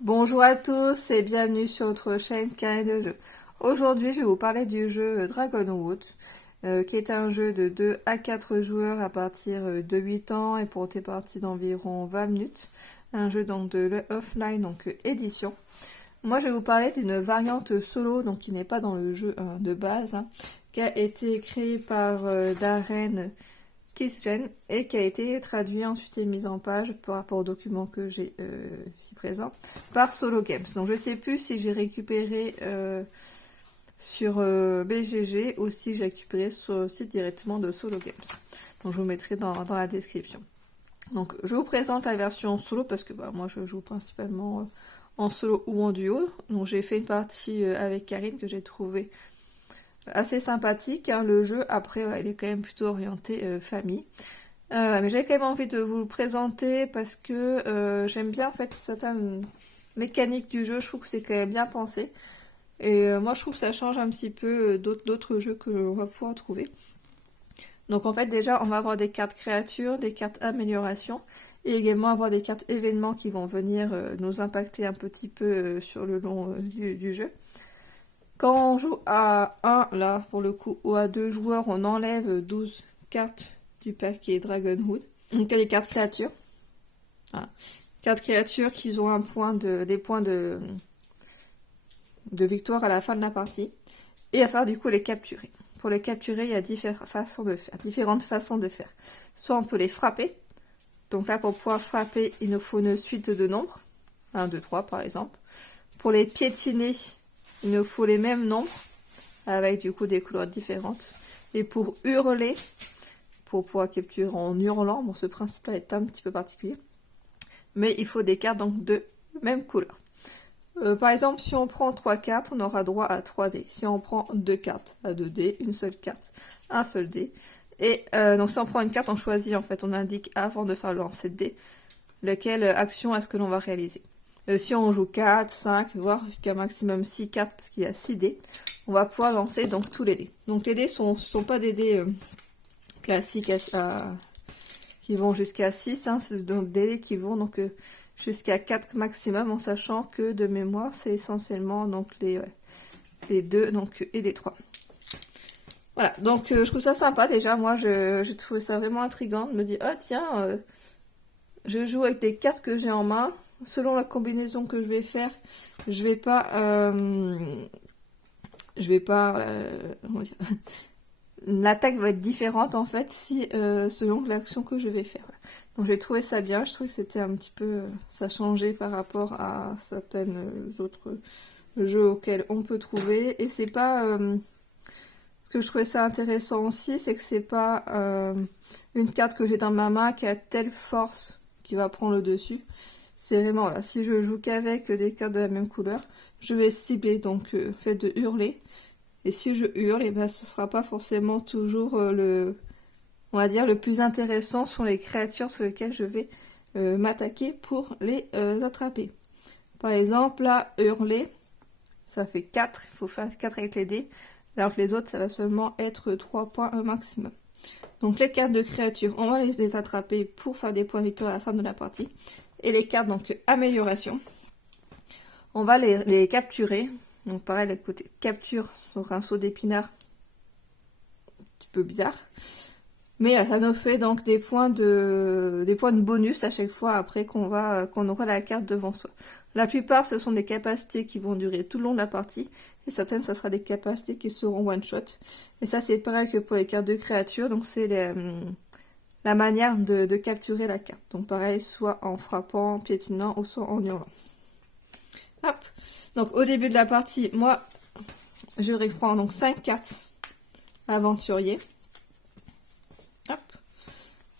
Bonjour à tous et bienvenue sur notre chaîne Carré de jeu. Aujourd'hui, je vais vous parler du jeu Dragonwood, qui est un jeu de 2 à 4 joueurs à partir de 8 ans et pour des parties d'environ 20 minutes. Un jeu donc de offline, donc édition. Moi, je vais vous parler d'une variante solo, donc qui n'est pas dans le jeu de base, qui a été créée par Darren Kisgen et qui a été traduit ensuite et mis en page par rapport au document que j'ai ici présent par Solo Games. Donc je sais plus si j'ai récupéré sur BGG ou si j'ai récupéré sur le site directement de Solo Games. Donc je vous mettrai dans la description. Donc je vous présente la version solo parce que moi je joue principalement en solo ou en duo. Donc j'ai fait une partie avec Karine que j'ai trouvé assez sympathique, le jeu. Après, il est quand même plutôt orienté famille. Mais j'avais quand même envie de vous le présenter parce que j'aime bien en fait certaines mécaniques du jeu. Je trouve que c'est quand même bien pensé. Et moi, je trouve que ça change un petit peu d'autres jeux que l'on va pouvoir trouver. Donc en fait, déjà, on va avoir des cartes créatures, des cartes amélioration, et également avoir des cartes événements qui vont venir nous impacter un petit peu sur le long du jeu. Quand on joue à 1, là, pour le coup, ou à 2 joueurs, on enlève 12 cartes du paquet Dragonwood. Donc, il y a les cartes créatures. Voilà. Cartes créatures qui ont des points de victoire à la fin de la partie. Et à faire, du coup, les capturer. Pour les capturer, il y a différentes façons de faire. Soit on peut les frapper. Donc là, pour pouvoir frapper, il nous faut une suite de nombres. 1, 2, 3, par exemple. Pour les piétiner, il nous faut les mêmes nombres, avec du coup des couleurs différentes. Et pour hurler, pour pouvoir capturer en hurlant, bon ce principe-là est un petit peu particulier, mais il faut des cartes donc de même couleur. Par exemple, si on prend 3 cartes, on aura droit à 3 dés. Si on prend 2 cartes, à 2 dés, une seule carte, un seul dé. Et donc si on prend une carte, on choisit, en fait, on indique avant de faire le lancer de dés, laquelle action est-ce que l'on va réaliser. Si on joue 4, 5, voire jusqu'à maximum 6 cartes, parce qu'il y a 6 dés, on va pouvoir lancer donc tous les dés. Donc les dés sont pas des dés classiques qui vont jusqu'à 6, c'est donc des dés qui vont donc jusqu'à 4 maximum, en sachant que de mémoire, c'est essentiellement donc les 2 donc, et les 3. Voilà, donc je trouve ça sympa déjà. Moi, j'ai trouvé ça vraiment intriguant de me dire, oh tiens, je joue avec des cartes que j'ai en main. Selon la combinaison que je vais faire, je vais pas comment dire, l'attaque va être différente en fait si selon l'action que je vais faire. Donc j'ai trouvé ça bien, je trouvais que c'était un petit peu ça changeait par rapport à certains autres jeux auxquels on peut trouver, et c'est pas ce que je trouvais ça intéressant aussi, c'est que c'est pas une carte que j'ai dans ma main qui a telle force qui va prendre le dessus. C'est vraiment là, si je joue qu'avec des cartes de la même couleur, je vais cibler donc le fait de hurler. Et si je hurle, et ben, ce sera pas forcément toujours on va dire, le plus intéressant sur les créatures sur lesquelles je vais m'attaquer pour les attraper. Par exemple, là, hurler, ça fait 4, il faut faire 4 avec les dés, alors que les autres, ça va seulement être 3 points au maximum. Donc les cartes de créatures, on va les attraper pour faire des points victoire à la fin de la partie. Et les cartes donc amélioration, on va les capturer. Donc pareil, le côté capture sur un saut d'épinard, un petit peu bizarre. Mais ça nous fait donc des points de bonus à chaque fois après qu'on aura la carte devant soi. La plupart, ce sont des capacités qui vont durer tout le long de la partie. Et certaines, ça sera des capacités qui seront one shot. Et ça, c'est pareil que pour les cartes de créatures. Donc c'est la manière de capturer la carte. Donc pareil, soit en frappant, piétinant, ou soit en hurlant. Hop. Donc au début de la partie, moi, je reprends donc 5 cartes aventurier. Hop.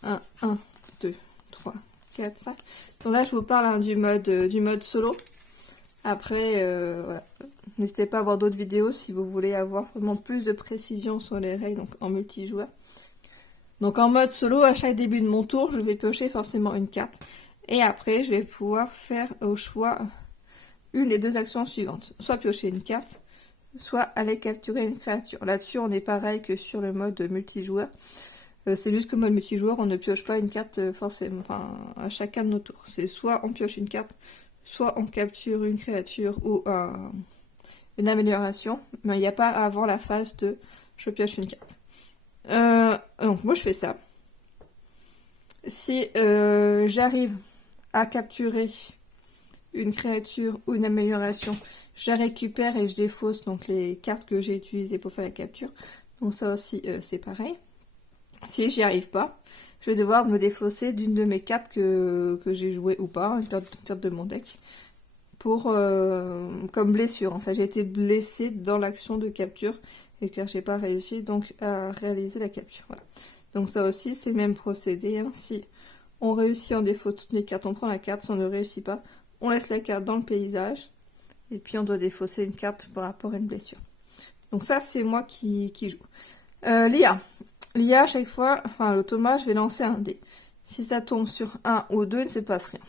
1, 2, 3, 4, 5. Donc là, je vous parle du mode solo. Après, voilà. N'hésitez pas à voir d'autres vidéos si vous voulez avoir vraiment plus de précision sur les règles, donc en multijoueur. Donc en mode solo, à chaque début de mon tour, je vais piocher forcément une carte. Et après, je vais pouvoir faire au choix une des deux actions suivantes. Soit piocher une carte, soit aller capturer une créature. Là-dessus, on est pareil que sur le mode multijoueur. C'est juste que mode multijoueur, on ne pioche pas une carte forcément, enfin, à chacun de nos tours. C'est soit on pioche une carte, soit on capture une créature ou une amélioration, mais il n'y a pas avant la phase de je pioche une carte. Donc moi je fais ça. Si j'arrive à capturer une créature ou une amélioration, je la récupère et je défausse donc les cartes que j'ai utilisées pour faire la capture. Donc ça aussi c'est pareil. Si j'y arrive pas, je vais devoir me défausser d'une de mes cartes que j'ai jouées ou pas, une carte de mon deck, pour comme blessure. En fait, j'ai été blessée dans l'action de capture et car j'ai pas réussi donc à réaliser la capture. Voilà. Donc ça aussi c'est le même procédé. Hein. Si on réussit, on défausse toutes les cartes, on prend la carte. Si on ne réussit pas, on laisse la carte dans le paysage et puis on doit défausser une carte par rapport à une blessure. Donc ça c'est moi qui joue. L'IA, à chaque fois, enfin l'automa, je vais lancer un dé. Si ça tombe sur 1 ou 2, il ne se passe rien.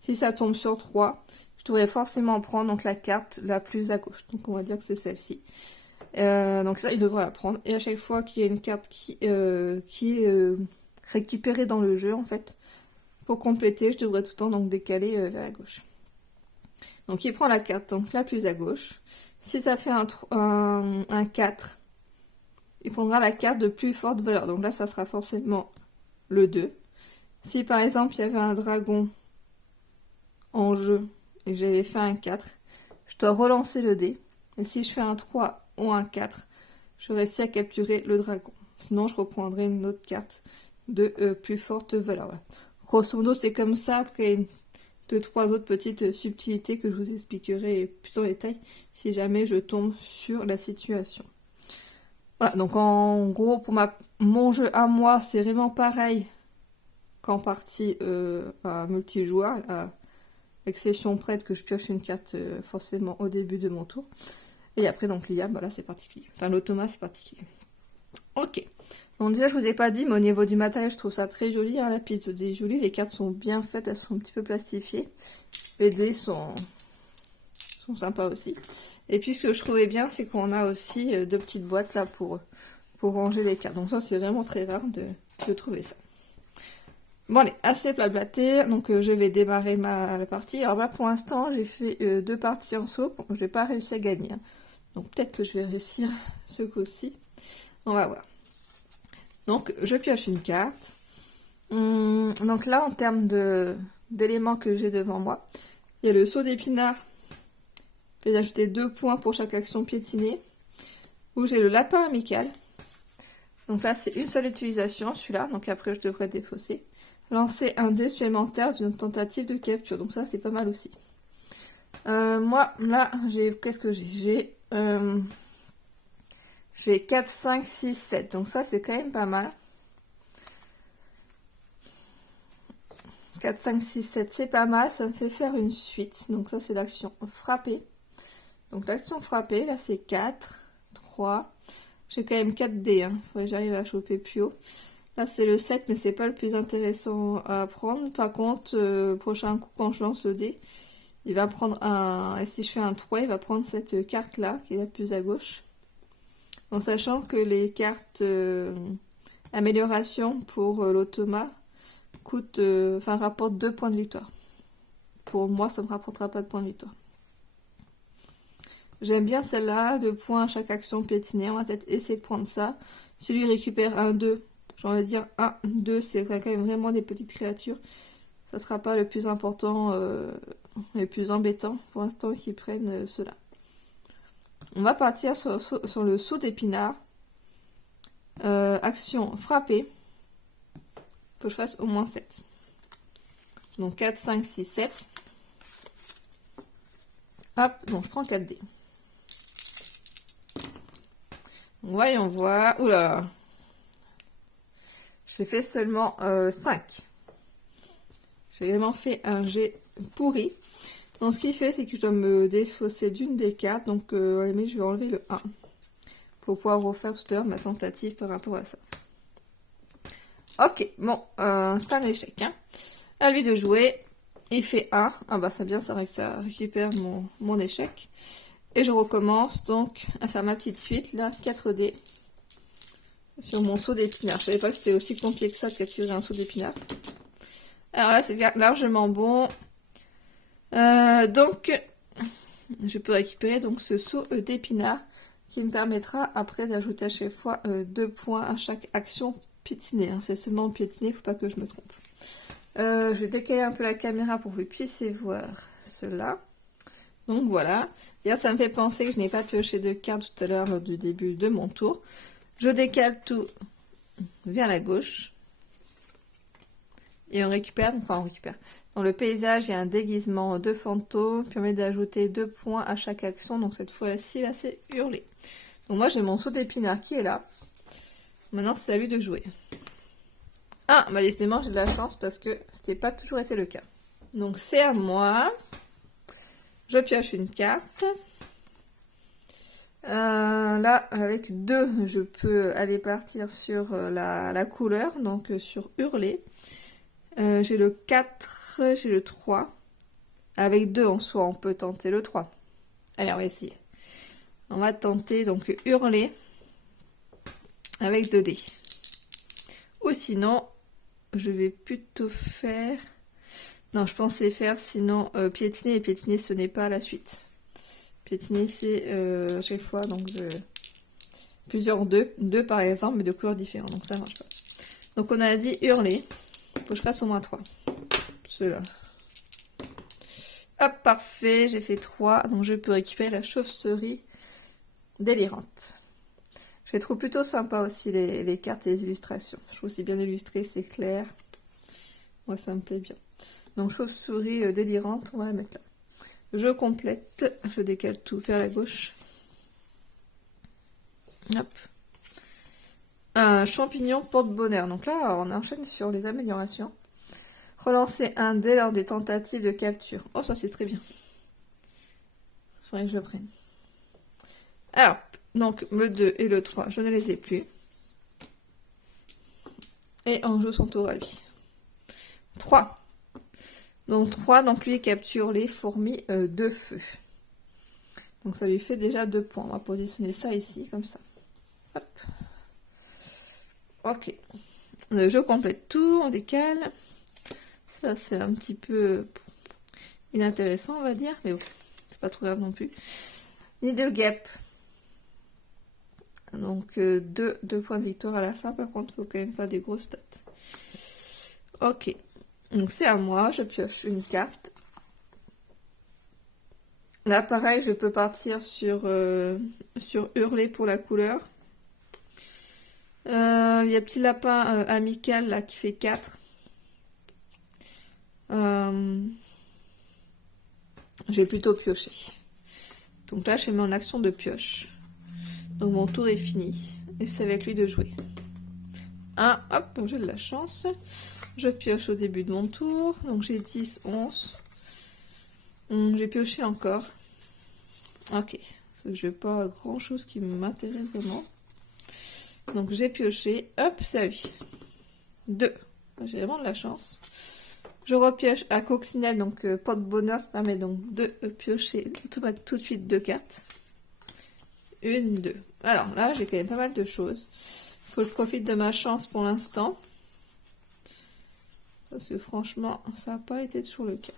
Si ça tombe sur 3, je devrais forcément prendre donc, la carte la plus à gauche. Donc on va dire que c'est celle-ci. Donc ça, il devrait la prendre. Et à chaque fois qu'il y a une carte qui est récupérée dans le jeu, en fait, pour compléter, je devrais tout le temps donc, décaler vers la gauche. Donc il prend la carte donc, la plus à gauche. Si ça fait un 4, il prendra la carte de plus forte valeur. Donc là, ça sera forcément le 2. Si par exemple, il y avait un dragon en jeu et j'avais fait un 4, je dois relancer le dé. Et si je fais un 3 ou un 4, je réussis à capturer le dragon. Sinon, je reprendrai une autre carte de plus forte valeur. Voilà. Grosso modo, c'est comme ça. Après, 2-3 autres petites subtilités que je vous expliquerai plus en détail si jamais je tombe sur la situation. Voilà, donc en gros, pour mon jeu à moi, c'est vraiment pareil qu'en partie à multijoueur, à l'exception près que je pioche une carte forcément au début de mon tour. Et après, donc l'IA, bah là c'est particulier. Enfin, l'automa, c'est particulier. Ok. Donc déjà, je vous ai pas dit, mais au niveau du matériel, je trouve ça très joli. Hein, la piste est jolie, les cartes sont bien faites, elles sont un petit peu plastifiées. Les dés sont sympas aussi. Et puis ce que je trouvais bien, c'est qu'on a aussi deux petites boîtes là pour ranger les cartes. Donc ça, c'est vraiment très rare de trouver ça. Bon allez, assez blablaté, donc je vais démarrer la partie. Alors là, pour l'instant, j'ai fait 2 parties en solo. Bon, je n'ai pas réussi à gagner. Hein. Donc peut-être que je vais réussir ce coup-ci. On va voir. Donc, je pioche une carte. Donc là, en termes d'éléments que j'ai devant moi, il y a le saut d'épinard. Je vais ajouter 2 points pour chaque action piétinée. Où j'ai le lapin amical. Donc là, c'est une seule utilisation, celui-là. Donc après, je devrais défausser. Lancer un dé supplémentaire d'une tentative de capture. Donc ça, c'est pas mal aussi. Moi, là, qu'est-ce que j'ai j'ai 4, 5, 6, 7. Donc ça, c'est quand même pas mal. 4, 5, 6, 7, c'est pas mal. Ça me fait faire une suite. Donc ça, c'est l'action frapper. Donc l'action frapper, là, c'est 4, 3. J'ai quand même 4 dés. Il faudrait que j'arrive à choper plus haut. Là, c'est le 7, mais c'est pas le plus intéressant à prendre. Par contre, prochain coup, quand je lance le dé, il va prendre un... Et si je fais un 3, il va prendre cette carte-là, qui est la plus à gauche. En sachant que les cartes amélioration pour l'automa rapportent 2 points de victoire. Pour moi, ça ne me rapportera pas de points de victoire. J'aime bien celle-là, 2 points à chaque action piétinée. On va peut-être essayer de prendre ça. Si lui récupère un 2, j'ai envie de dire 1, 2, c'est quand même vraiment des petites créatures. Ça ne sera pas le plus important et le plus embêtant pour l'instant qu'ils prennent cela. On va partir sur le saut d'épinard. Action frapper. Faut que je fasse au moins 7. Donc 4, 5, 6, 7. Hop, donc je prends 4 dés. Donc, voyons voir. Oula. J'ai fait seulement 5. J'ai vraiment fait un jet pourri. Donc ce qu'il fait, c'est que je dois me défausser d'une des cartes. Donc à la limite, je vais enlever le 1. Pour pouvoir refaire tout à l'heure ma tentative par rapport à ça. Ok, bon, c'est un échec. Hein. À lui de jouer. Il fait 1. Ah bah c'est bien, ça récupère mon échec. Et je recommence donc à faire ma petite suite, là, 4 dés. Sur mon saut d'épinard. Je savais pas que c'était aussi compliqué que ça de capturer un saut d'épinard. Alors là, c'est largement bon. Donc, je peux récupérer donc ce seau d'épinards qui me permettra après d'ajouter à chaque fois 2 points à chaque action piétinée. Hein. C'est seulement piétiner, il ne faut pas que je me trompe. Je vais décaler un peu la caméra pour que vous puissiez voir cela. Donc voilà. Et là, ça me fait penser que je n'ai pas pioché de cartes tout à l'heure lors du début de mon tour. Je décale tout vers la gauche. Et on récupère, enfin on récupère. Dans le paysage, il y a un déguisement de fantôme qui permet d'ajouter 2 points à chaque action. Donc cette fois-ci, là, c'est hurler. Donc moi, j'ai mon seau d'épinards qui est là. Maintenant, c'est à lui de jouer. Ah, bah décidément, j'ai de la chance parce que c'était pas toujours été le cas. Donc c'est à moi. Je pioche une carte. Là, avec 2, je peux aller partir sur la couleur, donc sur hurler. J'ai le 4, j'ai le 3. Avec 2 en soi, on peut tenter le 3. Allez, on va essayer. On va tenter donc hurler avec 2 dés. Ou sinon, je vais plutôt faire... Non, je pensais faire sinon piétiner, et piétiner ce n'est pas la suite. Piétiner c'est à chaque fois donc plusieurs 2 par exemple, mais de couleurs différentes, donc ça marche pas. Donc on a dit hurler, faut que je fasse au moins 3. Ceux-là. Hop, parfait, j'ai fait 3, donc je peux récupérer la chauve-souris délirante. Je les trouve plutôt sympa aussi les cartes et les illustrations. Je trouve que c'est bien illustré, c'est clair. Moi ça me plaît bien. Donc chauve-souris délirante, on va la mettre là. Je complète, je décale tout vers la gauche. Hop. Un champignon porte-bonheur. Donc là, on enchaîne sur les améliorations. Relancer un dé lors des tentatives de capture. Oh, ça c'est très bien. Il faudrait que je le prenne. Alors, donc le 2 et le 3, je ne les ai plus. Et on joue son tour à lui. 3. Donc 3, donc lui capture les fourmis de feu. Donc ça lui fait déjà 2 points. On va positionner ça ici, comme ça. Hop. Ok. Je complète tout, on décale. Ça c'est un petit peu inintéressant, on va dire. Mais bon, c'est pas trop grave non plus. Nid de guêpe. Donc 2 points de victoire à la fin. Par contre, il faut quand même pas des grosses stats. Ok. Donc c'est à moi, je pioche une carte. Là pareil, je peux partir sur hurler pour la couleur. Il y a un petit lapin amical là qui fait 4. J'ai plutôt pioché. Donc là je mets en action de pioche. Donc mon tour est fini. Et c'est avec lui de jouer. Hop, j'ai de la chance. Je pioche au début de mon tour. Donc j'ai 10, 11. J'ai pioché encore. Ok. Je n'ai pas grand chose qui m'intéresse vraiment. Donc j'ai pioché. Hop, c'est à lui. 2. J'ai vraiment de la chance. Je repioche à coccinelle. Donc porte-bonheur, ça permet donc de piocher tout de suite 2 cartes. 1, 2. Alors là, j'ai quand même pas mal de choses. Il faut que je profite de ma chance pour l'instant. Parce que franchement, ça n'a pas été toujours le cas.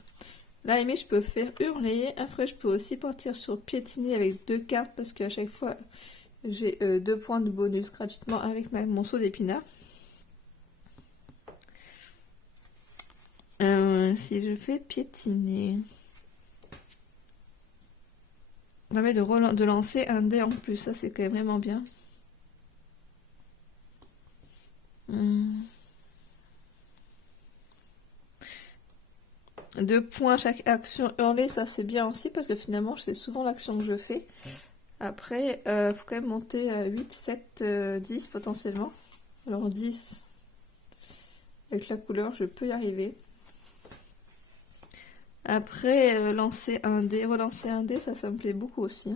Là, aimé, je peux faire hurler. Après, je peux aussi partir sur piétiner avec 2 cartes. Parce qu'à chaque fois, j'ai 2 points de bonus gratuitement avec mon seau d'épinards. Si je fais piétiner... Ça permet de lancer un dé en plus. Ça, c'est quand même vraiment bien. 2 points chaque action hurler, ça c'est bien aussi parce que finalement c'est souvent l'action que je fais. Après, faut quand même monter à 8, 7, 10 potentiellement. Alors 10, avec la couleur, je peux y arriver. Après, lancer un dé, relancer un dé, ça me plaît beaucoup aussi.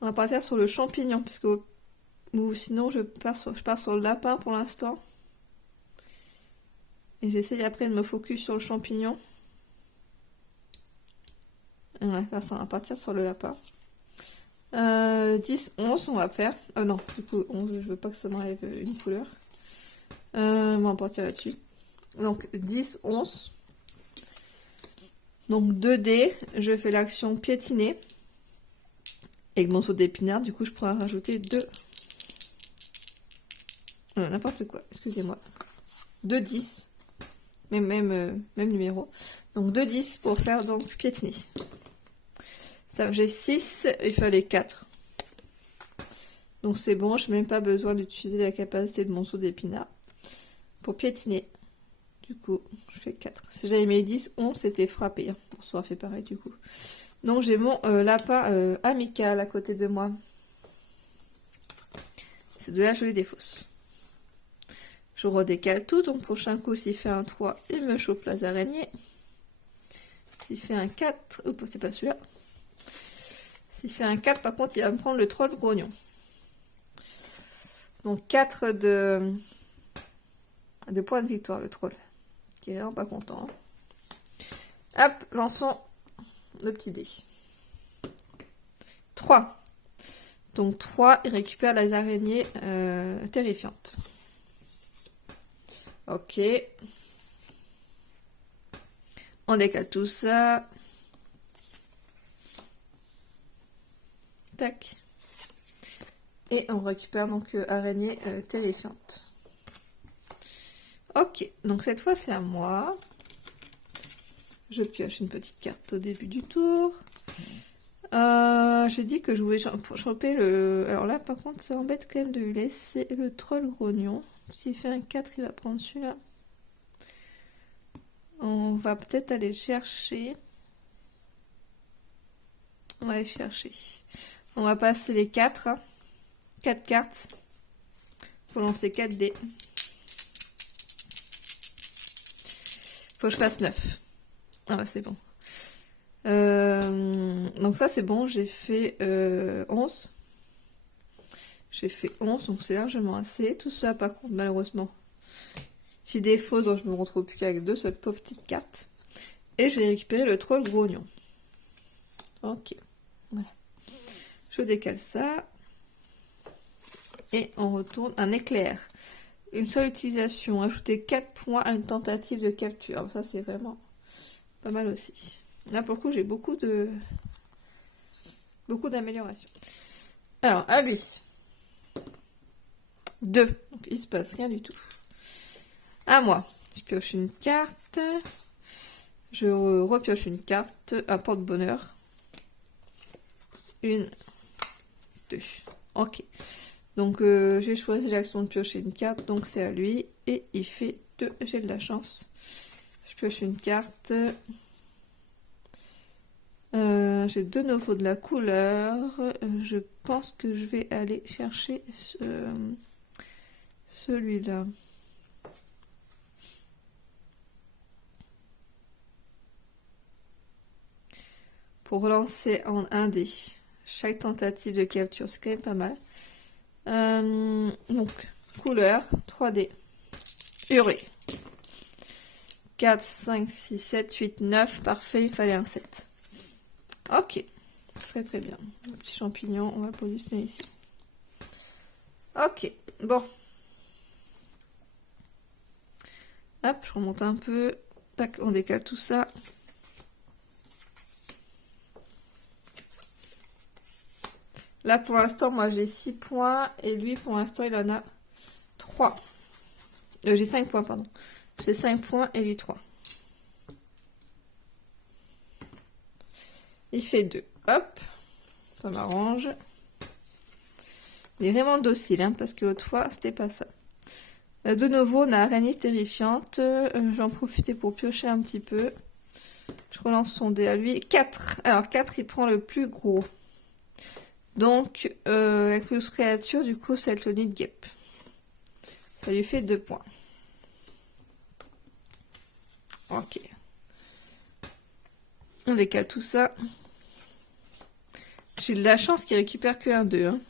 On va partir sur le champignon, puisque ou sinon je pars sur le lapin pour l'instant. Et j'essaye après de me focus sur le champignon. On va faire ça, on va partir sur le lapin. 10, 11 on va faire. Non, du coup 11, je veux pas que ça m'enlève une couleur. On va partir là-dessus. Donc 10, 11. Donc 2 dés, je fais l'action piétiner. Avec mon saut d'épinard, du coup je pourrais rajouter 2. N'importe quoi, excusez-moi. 2 10. Même numéro. Donc 2 10 pour faire donc piétiner. Ça, j'ai 6, il fallait 4. Donc c'est bon, je n'ai même pas besoin d'utiliser la capacité de mon saut d'épinard pour piétiner. Du coup, je fais 4. Si j'avais mis 10, 11, c'était frappé. Hein. Bon, ça aurait fait pareil du coup. Donc j'ai mon lapin amical à côté de moi. C'est de la gelée des fosses. Je redécale tout, donc prochain coup, s'il fait un 3, il me chope les araignées. S'il fait un 4, oups, c'est pas celui-là. S'il fait un 4, par contre, il va me prendre le troll grognon. Donc 4 de points de victoire, le troll. Qui est vraiment pas content. Hein. Hop, lançons le petit dé. 3. Donc 3, il récupère les araignées terrifiantes. Ok. On décale tout ça. Tac. Et on récupère donc araignée terrifiante. Ok, donc cette fois c'est à moi. Je pioche une petite carte au début du tour. J'ai dit que je voulais choper le... Alors là par contre ça embête quand même de lui laisser le troll grognon. S'il fait un 4, il va prendre celui-là. On va peut-être aller le chercher. On va aller chercher. On va passer les 4. Hein. 4 cartes. Faut lancer 4 dés. Faut que je fasse 9. Ah bah c'est bon. Donc ça c'est bon, j'ai fait 11. J'ai fait 11, donc c'est largement assez. Tout ça par contre malheureusement. J'ai des fausses, donc je me retrouve plus qu'avec 2 cette pauvre petite carte. Et j'ai récupéré le troll grognon. Ok. Voilà. Je décale ça. Et on retourne un éclair. Une seule utilisation. Ajouter 4 points à une tentative de capture. Alors ça c'est vraiment pas mal aussi. Là pour le coup j'ai beaucoup d'améliorations. Alors à lui. 2. Donc il se passe rien du tout. À moi. Je pioche une carte. Je repioche une carte. Un porte-bonheur. 1, 2. Ok. Donc j'ai choisi l'action de piocher une carte. Donc c'est à lui. Et il fait 2. J'ai de la chance. Je pioche une carte. J'ai de nouveau de la couleur. Je pense que je vais aller chercher celui-là. Pour relancer en 1 dé. Chaque tentative de capture, c'est quand même pas mal. Donc, couleur, 3D. Hurler. 4, 5, 6, 7, 8, 9. Parfait, il fallait un 7. Ok. Très très bien. Le petit champignon, on va positionner ici. Ok. Bon. Hop, je remonte un peu. Tac, on décale tout ça. Là, pour l'instant, moi, j'ai 6 points. Et lui, pour l'instant, il en a 3. J'ai 5 points, pardon. J'ai 5 points et lui 3. Il fait 2. Hop. Ça m'arrange. Il est vraiment docile, hein, parce que l'autre fois, c'était pas ça. De nouveau, on a araignée terrifiante. J'en profitais pour piocher un petit peu. Je relance son dé à lui. 4. Alors, 4, il prend le plus gros. Donc, la plus créature, du coup, c'est le nid de guêpe. Ça lui fait 2 points. Ok. On décale tout ça. J'ai de la chance qu'il récupère que un 2. Hein.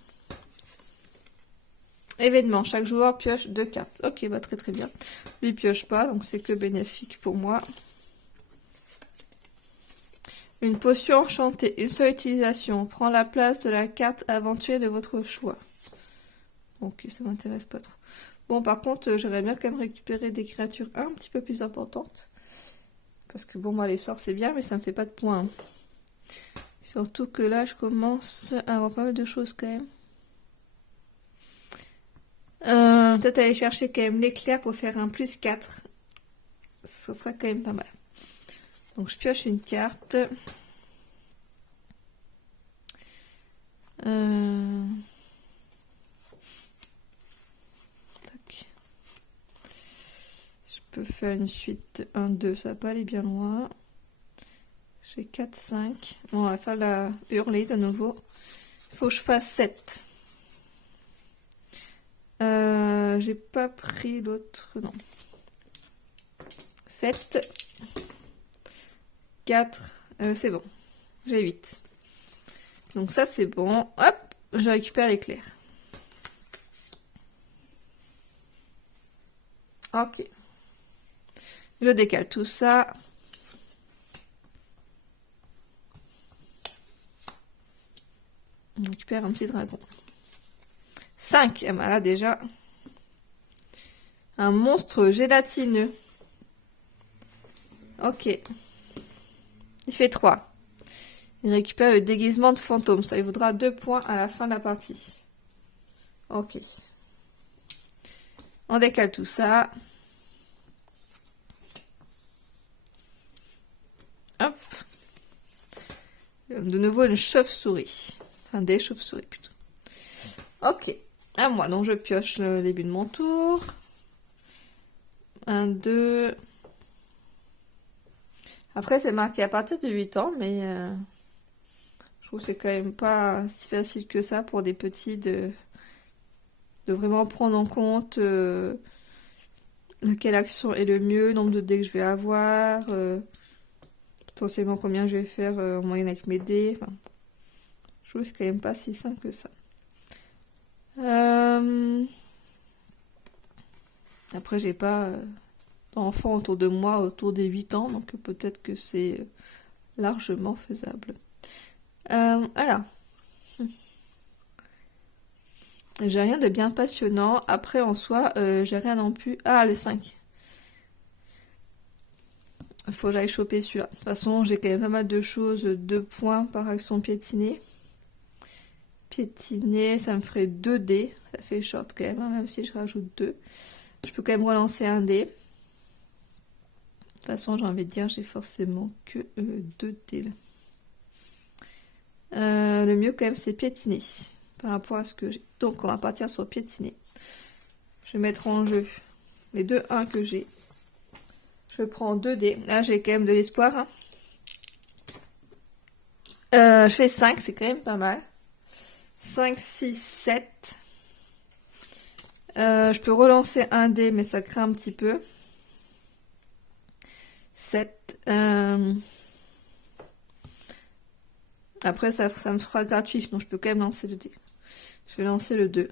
Événement. Chaque joueur pioche 2 cartes. Ok, bah très très bien. Lui pioche pas, donc c'est que bénéfique pour moi. Une potion enchantée. Une seule utilisation. Prend la place de la carte aventurée de votre choix. Ok, ça m'intéresse pas trop. Bon, par contre, j'aimerais bien quand même récupérer des créatures un petit peu plus importantes. Parce que bon, moi, les sorts, c'est bien, mais ça me fait pas de points. Hein. Surtout que là, je commence à avoir pas mal de choses quand même. Peut-être aller chercher quand même l'éclair pour faire un plus 4. Ça sera quand même pas mal. Donc je pioche une carte. Tac. Je peux faire une suite 1-2, ça va pas aller bien loin. J'ai 4-5. Bon, on va faire la hurler de nouveau. Il faut que je fasse 7. J'ai pas pris l'autre. Non. 7. 4. C'est bon. J'ai 8. Donc ça, c'est bon. Hop, je récupère l'éclair. Ok. Je décale tout ça. On récupère un petit dragon. 5. Et ben là, déjà... Un monstre gélatineux. Ok. Il fait 3. Il récupère le déguisement de fantôme. Ça lui vaudra 2 points à la fin de la partie. Ok. On décale tout ça. Hop. De nouveau une chauve-souris. Enfin, des chauves-souris plutôt. Ok. À moi. Donc je pioche le début de mon tour. 1, 2. Après, c'est marqué à partir de 8 ans, mais je trouve que c'est quand même pas si facile que ça pour des petits de vraiment prendre en compte quelle action est le mieux, nombre de dés que je vais avoir, potentiellement combien je vais faire en moyenne avec mes dés. Enfin, je trouve que c'est quand même pas si simple que ça. Après, j'ai pas d'enfants autour de moi autour des 8 ans, donc peut-être que c'est largement faisable. Alors, j'ai rien de bien passionnant. Après, en soi, j'ai rien non plus. Ah, le 5. Il faut que j'aille choper celui-là. De toute façon, j'ai quand même pas mal de choses. 2 points par action piétinée. Piétiner, ça me ferait 2 dés. Ça fait short quand même, hein, même si je rajoute 2. Je peux quand même relancer un dé. De toute façon, j'ai envie de dire, j'ai forcément que 2 dés. Le mieux quand même, c'est piétiner. Par rapport à ce que j'ai. Donc, on va partir sur piétiner. Je vais mettre en jeu les 2 1 que j'ai. Je prends 2 dés. Là, j'ai quand même de l'espoir. Hein. Je fais 5, c'est quand même pas mal. 5, 6, 7. Je peux relancer un dé, mais ça craint un petit peu. 7. Après, ça me sera gratuit, donc je peux quand même lancer le dé. Je vais lancer le 2.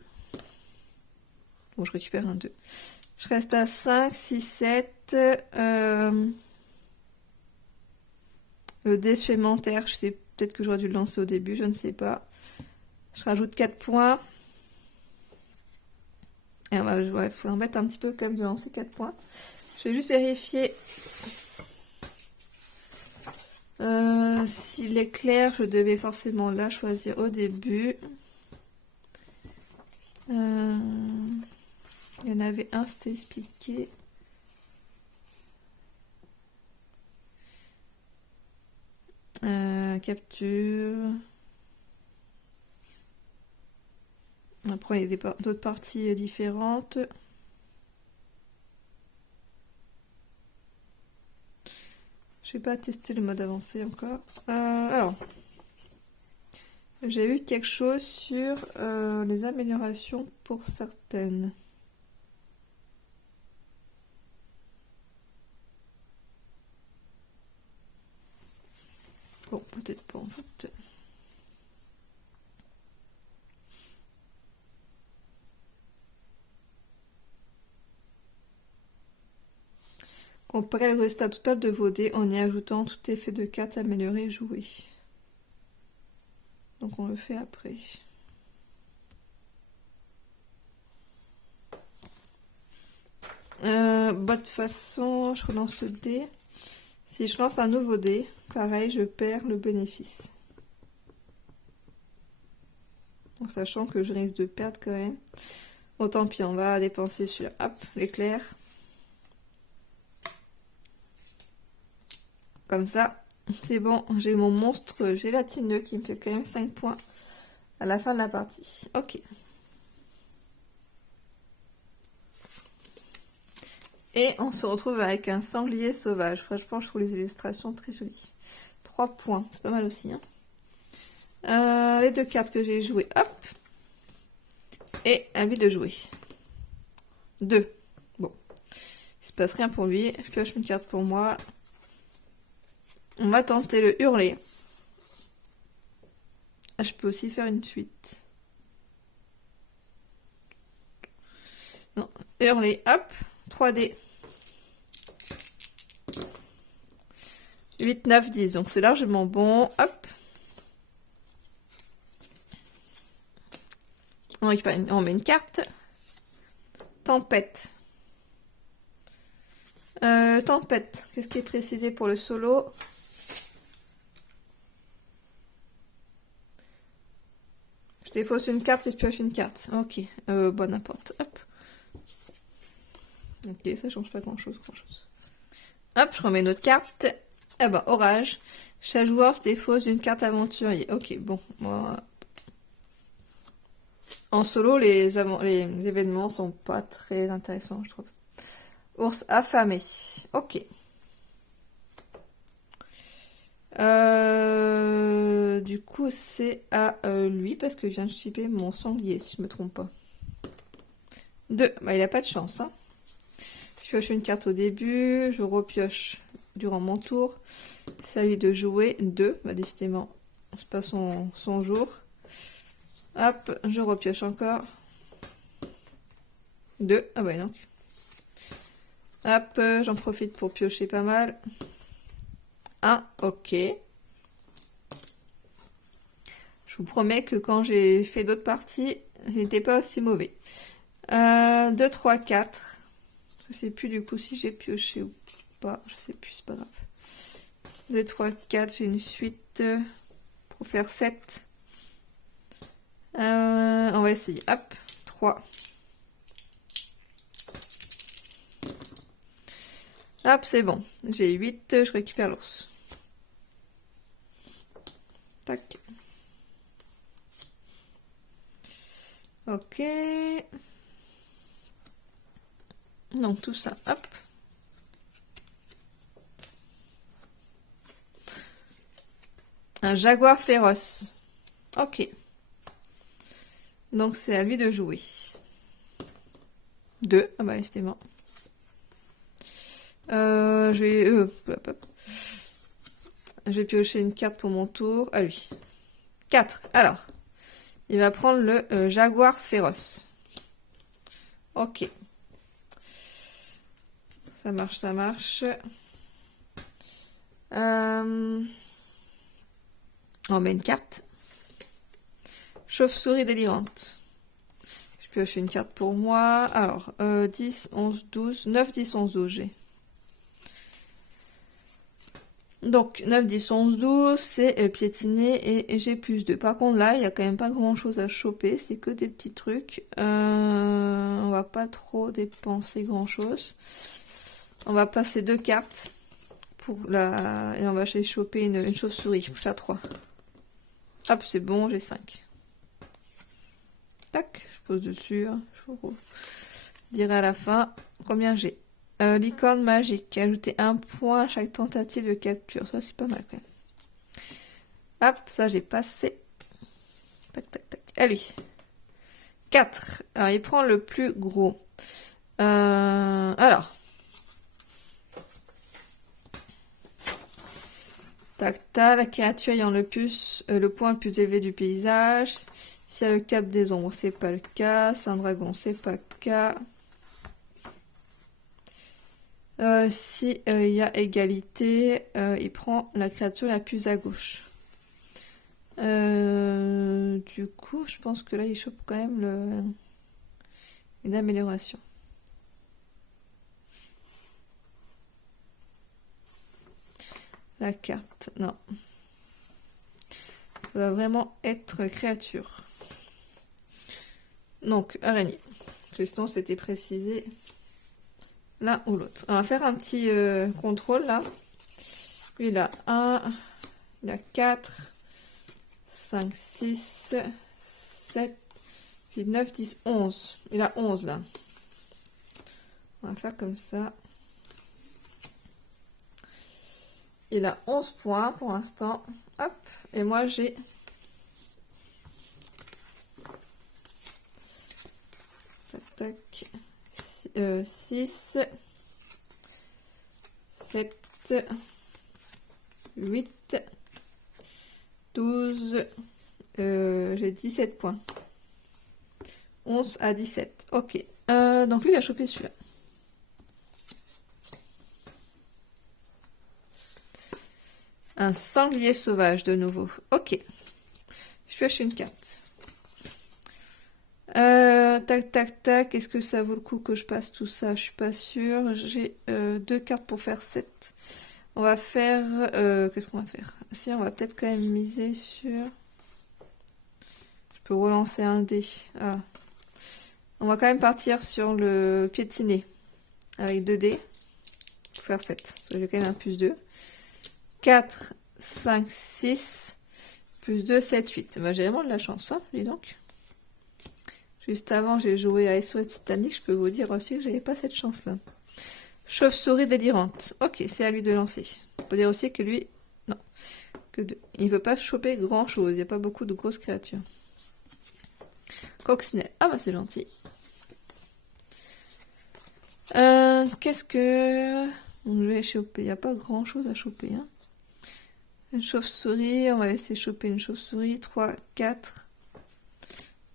Bon, je récupère un 2. Je reste à 5, 6, 7. Le dé supplémentaire, je sais peut-être que j'aurais dû le lancer au début, je ne sais pas. Je rajoute 4 points. Et il faut en mettre un petit peu quand même de lancer 4 points. Je vais juste vérifier si l'éclair, je devais forcément la choisir au début. Il y en avait un, c'était expliqué. Capture. Après, il y a d'autres parties différentes. Je vais pas tester le mode avancé encore. Alors, j'ai eu quelque chose sur les améliorations pour certaines. Bon, peut-être pas en fait. Comparez le résultat total de vos dés en y ajoutant tout effet de carte amélioré joué. Donc on le fait après. De toute façon, je relance le dé. Si je lance un nouveau dé, pareil, je perds le bénéfice. En sachant que je risque de perdre quand même. Bon, tant pis, on va dépenser sur hop, l'éclair. Comme ça, c'est bon, j'ai mon monstre gélatineux qui me fait quand même 5 points à la fin de la partie. Ok. Et on se retrouve avec un sanglier sauvage. Franchement, je trouve les illustrations très jolies. 3 points, c'est pas mal aussi. Hein. Les 2 cartes que j'ai jouées, hop. Et à lui de jouer. 2. Bon. Il se passe rien pour lui. Je pioche une carte pour moi. On va tenter le hurler. Je peux aussi faire une suite. Non, hurler, hop. 3D. 8, 9, 10. Donc c'est largement bon. Hop. On met une carte. Tempête. Tempête. Qu'est-ce qui est précisé pour le solo? Je défausse une carte si je pioche une carte. Ok. Bon, n'importe. Hop. Ok, ça change pas grand-chose. Hop, je remets une autre carte. Ah bah, orage. Chaque joueur se défausse une carte aventurier. Ok, bon. Moi... En solo, les événements sont pas très intéressants, je trouve. Ours affamé. Ok. Du coup, c'est à lui, parce que je viens de shipper mon sanglier, si je me trompe pas. 2. Bah, il a pas de chance, hein. Je pioche une carte au début, je repioche durant mon tour. C'est à lui de jouer 2. Bah, décidément, c'est pas son jour. Hop, je repioche encore. 2. Ah bah non. Hop, j'en profite pour piocher pas mal. 1, ok. Je vous promets que quand j'ai fait d'autres parties, j'étais pas aussi mauvais. 2, 3, 4. Je sais plus du coup si j'ai pioché ou pas. Je sais plus, c'est pas grave. 2, 3, 4, j'ai une suite pour faire 7. On va essayer. Hop, 3. Hop, c'est bon. J'ai 8, je récupère l'ours. Tac. Ok. Donc tout ça, hop. Un jaguar féroce. Ok. Donc c'est à lui de jouer. 2. Ah bah c'était mort. Je vais piocher une carte pour mon tour. À lui. 4. Alors, il va prendre le jaguar féroce. Ok. Ça marche, ça marche. On met une carte. Chauve-souris délirante. Je pioche une carte pour moi. Alors, 10, 11, 12, 9, 10, 11, 12, j'ai. Donc, 9, 10, 11, 12, c'est piétiner et j'ai plus 2. Par contre, là, il n'y a quand même pas grand-chose à choper. C'est que des petits trucs. On va pas trop dépenser grand-chose. On va passer 2 cartes. Et on va choper une chauve-souris. Je à 3. Hop, c'est bon, j'ai 5. Tac, je pose dessus. Je vous dirai à la fin combien j'ai. Licorne magique. Ajouter 1 point à chaque tentative de capture. Ça, c'est pas mal quand même. Hop, ça, j'ai passé. Tac, tac, tac. À lui. 4. Alors, il prend le plus gros. Alors. Tac, tac. La créature ayant le point le plus élevé du paysage. S'il y a le cap des ombres, c'est pas le cas. C'est un dragon, c'est pas le cas. Si il y a égalité, il prend la créature la plus à gauche. Du coup, je pense que là, il chope quand même une amélioration. la carte. Non. Ça va vraiment être créature. Donc, araignée. Parce que sinon, c'était précisé l'un ou l'autre. On va faire un petit contrôle là. Lui, il a 1, il a 4, 5, 6, 7, puis 9, 10, 11. Il a 11 là. On va faire comme ça. Il a 11 points pour l'instant. Hop. Et moi, j'ai... Tac. 6, 7, 8, 12, j'ai 17 points. 11 à 17. Ok. Donc lui, il a chopé celui-là. Un sanglier sauvage de nouveau. Ok. Je pioche une carte. Tac, tac, tac. Est-ce que ça vaut le coup que je passe tout ça? Je suis pas sûre. J'ai 2 cartes pour faire 7. On va faire... qu'est-ce qu'on va faire? Si, on va peut-être quand même miser sur... Je peux relancer un dé. Ah. On va quand même partir sur le piétiné. Avec 2 dés. Pour faire 7. Parce que j'ai quand même un plus 2. 4, 5, 6. Plus 2, 7, 8. Bah, j'ai vraiment de la chance, hein, dis donc. Juste avant, j'ai joué à SOS Titanic. Je peux vous dire aussi que j'avais pas cette chance-là. Chauve-souris délirante. Ok, c'est à lui de lancer. Faut dire aussi que lui... Non. Il ne veut pas choper grand-chose. Il n'y a pas beaucoup de grosses créatures. Coccinelle. Ah bah c'est gentil. Qu'est-ce que... je vais choper. Il n'y a pas grand-chose à choper. Hein. Une chauve-souris. On va essayer de choper une chauve-souris. 3, 4...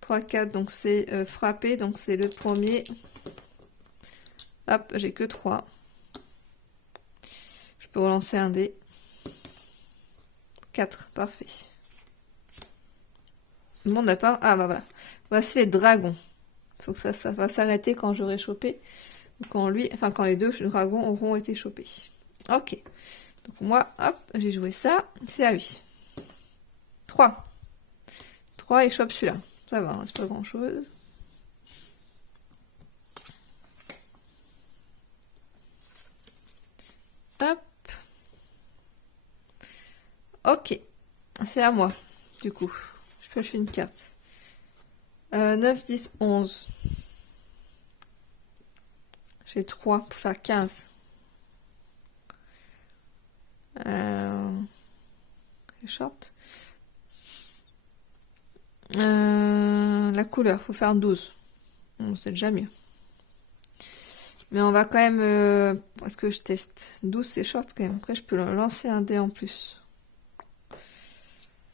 3, 4, donc c'est frappé, donc c'est le premier. Hop, j'ai que 3. Je peux relancer un dé. 4, parfait. Bon, d'accord. Ah, bah voilà. Voici les dragons. Il faut que ça va s'arrêter quand j'aurai chopé. Quand lui, enfin, quand les 2 dragons auront été chopés. Ok. Donc moi, hop, j'ai joué ça. C'est à lui. 3. 3, il chope celui-là. Ça va, c'est pas grand chose. Hop. Ok. C'est à moi, du coup. Je pioche une carte. 9, 10, 11. J'ai 3 pour faire 15. C'est short. La couleur, faut faire 12. Bon, c'est déjà mieux. Mais on va quand même... parce que je teste. 12, c'est short quand même. Après, je peux lancer un dé en plus.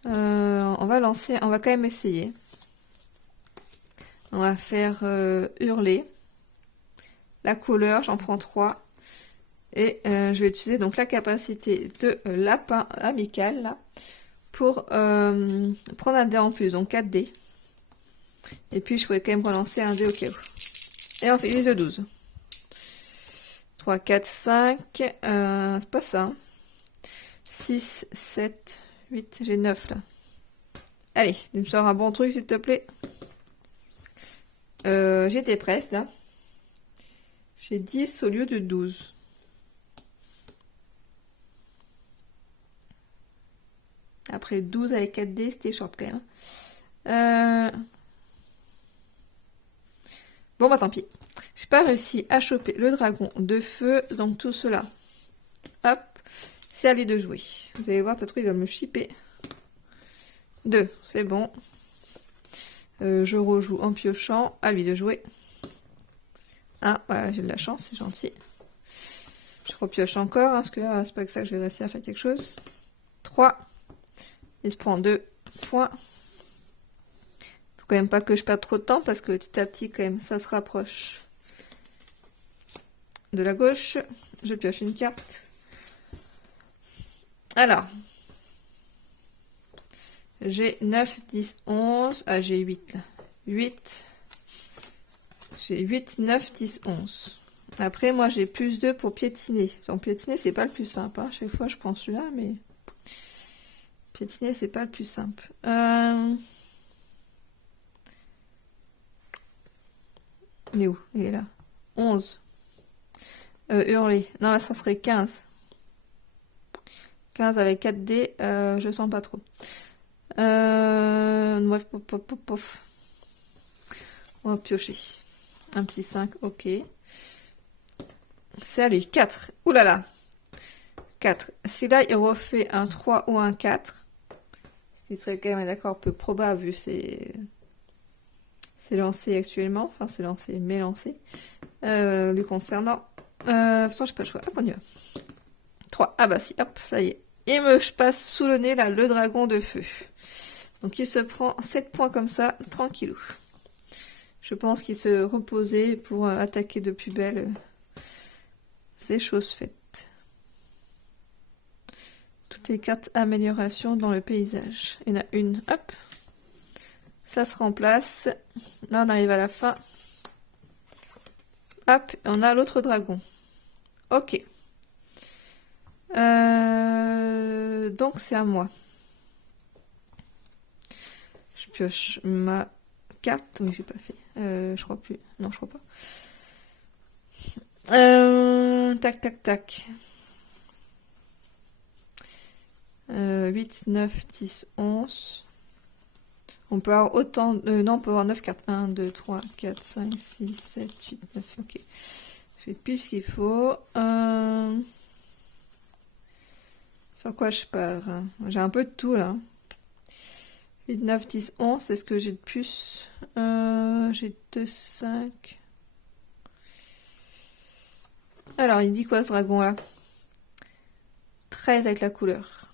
On va quand même essayer. On va faire hurler. La couleur, j'en prends 3. Et je vais utiliser donc la capacité de lapin amical là, pour prendre un dé en plus, donc 4 dés. Et puis je pourrais quand même relancer un dé au cas où. Et on fait les 12. 3, 4, 5. C'est pas ça. Hein. 6, 7, 8. J'ai 9 là. Allez, tu me sors un bon truc s'il te plaît. J'étais presque là. J'ai 10 au lieu de 12. Après 12 avec 4 dés, c'était short quand même. Bon bah tant pis. J'ai pas réussi à choper le dragon de feu, donc tout cela. Hop, c'est à lui de jouer. Vous allez voir, Tatou il va me chipper. 2, c'est bon. Je rejoue en piochant, à lui de jouer. 1, voilà, j'ai de la chance, c'est gentil. Je repioche encore, hein, parce que là, c'est pas que ça que je vais réussir à faire quelque chose. 3, il se prend 2 points. Faut quand même pas que je perde trop de temps, parce que petit à petit, quand même, ça se rapproche de la gauche. Je pioche une carte. Alors, j'ai 9, 10, 11. Ah, j'ai 8 là. 8. J'ai 8, 9, 10, 11. Après, moi, j'ai plus 2 pour piétiner. Donc, piétiner, c'est pas le plus simple. Hein. Chaque fois, je prends celui-là, mais... Piétiner, c'est pas le plus simple. Il est où? Il est là. 11. Hurler. Non, là, ça serait 15. 15 avec 4 dés, je sens pas trop. Bref, on va piocher. Un petit 5, ok. C'est à lui. 4. Ouh là là. 4. Si là, il refait un 3 ou un 4, ce qui serait quand même, d'accord, peu probable vu c'est lancé actuellement. Enfin, c'est lancé, mais lancé. Lui concernant. De toute façon, j'ai pas le choix. Hop, on y va. 3. Ah bah si, hop, ça y est. Il me passe sous le nez, là, le dragon de feu. Donc, il se prend 7 points comme ça, tranquillou. Je pense qu'il se reposait pour attaquer de plus belle. C'est chose faite. Toutes les cartes amélioration dans le paysage. Il y en a une, hop. Ça se remplace. Là, on arrive à la fin. Hop, on a l'autre dragon. Ok. Donc c'est à moi. Je pioche ma carte, mais j'ai pas fait. Je crois plus. Non, je crois pas. Tac, tac, tac. 8, 9, 10, 11. On peut avoir autant... non, on peut avoir 9 cartes. 1, 2, 3, 4, 5, 6, 7, 8, 9. Ok. J'ai plus ce qu'il faut. Sur quoi je pars? J'ai un peu de tout là. 8, 9, 10, 11, c'est ce que j'ai de plus. J'ai 2, 5. Alors, il dit quoi ce dragon là? 13 avec la couleur.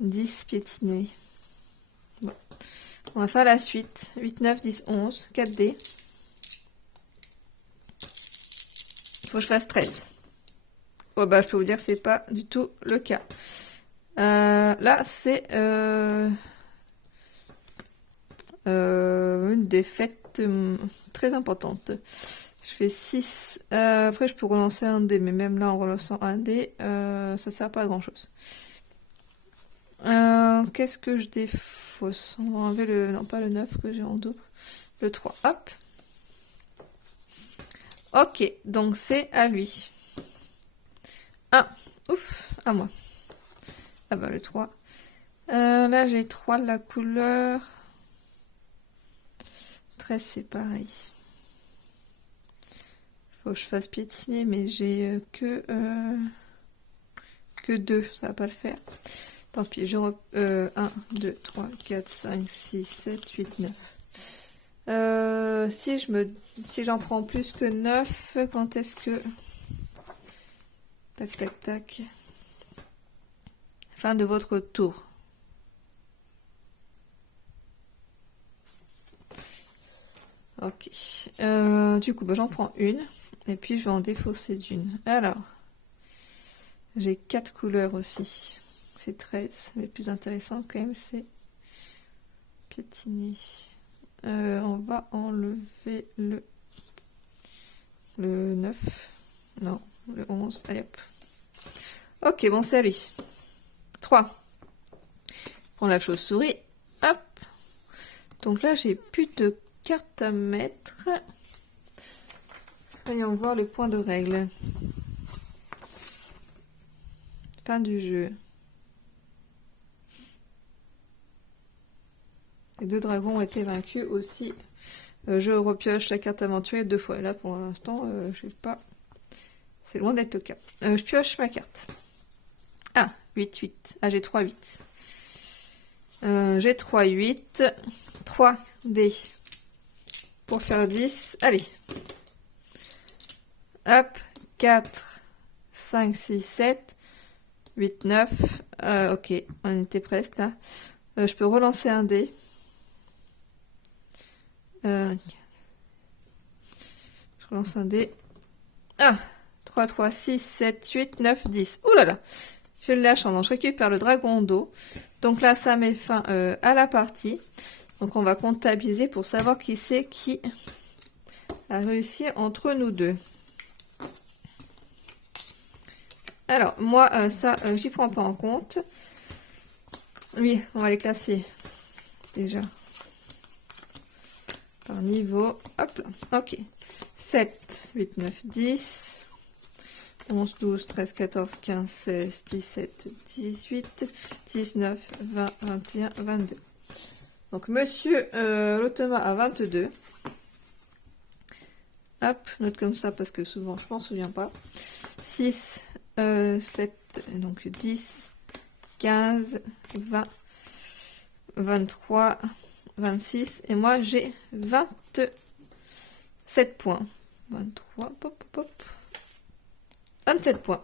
10 piétinés. Bon. On va faire la suite. 8, 9, 10, 11. 4 dés. Il faut que je fasse 13. Oh bah je peux vous dire que c'est pas du tout le cas. Là c'est une défaite très importante. Je fais 6. Après je peux relancer un dé, mais même là en relançant un dé, ça sert pas à grand chose. Qu'est-ce que je défausse? On va enlever le... Non, pas le 9 que j'ai en double. Le 3. Hop. Ok, donc c'est à lui. Ah, ouf, à moi. Ah bah le 3. Là j'ai 3 de la couleur. 13 c'est pareil. Faut que je fasse piétiner, mais j'ai que 2, ça va pas le faire. Tant pis, je 1, 2, 3, 4, 5, 6, 7, 8, 9. Si j'en prends plus que 9, quand est-ce que... Tac, tac, tac. Fin de votre tour. Ok. Du coup, bah, j'en prends une. Et puis, je vais en défausser d'une. Alors, j'ai 4 couleurs aussi. C'est 13. Mais le plus intéressant, quand même, c'est piétiner. On va enlever le 9. Non, le 11. Allez, hop. Ok, bon, c'est à lui. 3. Prends la chauve-souris. Hop. Donc là, j'ai plus de cartes à mettre. Voyons voir les points de règle. Fin du jeu. Les 2 dragons ont été vaincus aussi. Je repioche la carte aventurière 2 fois. Et là, pour l'instant, je sais pas. C'est loin d'être le cas. Je pioche ma carte. Ah, 8, 8. Ah, j'ai 3, 8. J'ai 3, 8. 3 dés pour faire 10. Allez. Hop. 4, 5, 6, 7, 8, 9. Ok, on était presque là. Je peux relancer un dé. Je relance un dé. Ah, 3, 3, 6, 7, 8, 9, 10. Ouh là là. Je le lâche en je récupère le dragon d'eau. Donc là, ça met fin à la partie. Donc on va comptabiliser pour savoir qui c'est qui à réussir entre nous deux. Alors, moi, ça, j'y prends pas en compte. Oui, on va les classer déjà par niveau. Hop là, ok. 7, 8, 9, 10, 11, 12, 13, 14, 15, 16, 17, 18, 19, 20, 21, 22. Donc, monsieur l'Automa a 22. Hop, note comme ça parce que souvent je m'en souviens pas. 6, 7, donc 10, 15, 20, 23, 26. Et moi j'ai 27 points. 23, pop, pop, 27 points.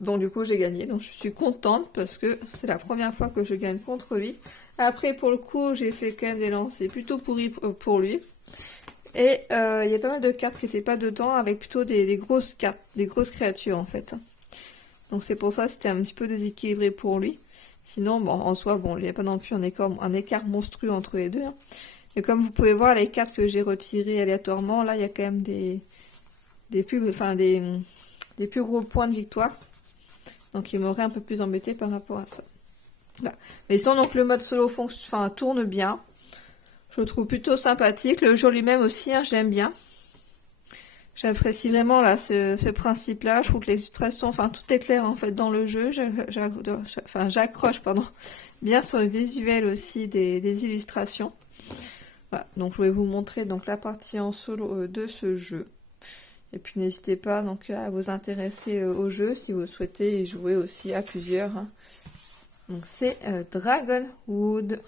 Bon, du coup j'ai gagné. Donc je suis contente parce que c'est la première fois que je gagne contre lui. Après, pour le coup, j'ai fait quand même des lancers plutôt pourris pour lui. Et il y a pas mal de cartes qui n'étaient pas dedans, avec plutôt des grosses cartes, des grosses créatures en fait. Donc c'est pour ça que c'était un petit peu déséquilibré pour lui. Sinon, bon, en soi, bon, il n'y a pas non plus un écart monstrueux entre les deux. Hein. Et comme vous pouvez voir, les cartes que j'ai retirées aléatoirement, là, il y a quand même des plus gros points de victoire. Donc il m'aurait un peu plus embêté par rapport à ça. Là. Mais sinon, donc le mode solo tourne bien. Je le trouve plutôt sympathique. Le jeu lui-même aussi, hein, je l'aime bien. J'apprécie vraiment là ce principe-là. Je trouve que les illustrations, enfin tout est clair en fait dans le jeu. J'accroche bien sur le visuel aussi des illustrations. Voilà. Donc je voulais vous montrer donc la partie en solo de ce jeu. Et puis n'hésitez pas donc à vous intéresser au jeu si vous souhaitez y jouer aussi à plusieurs. Hein. Donc c'est Dragonwood.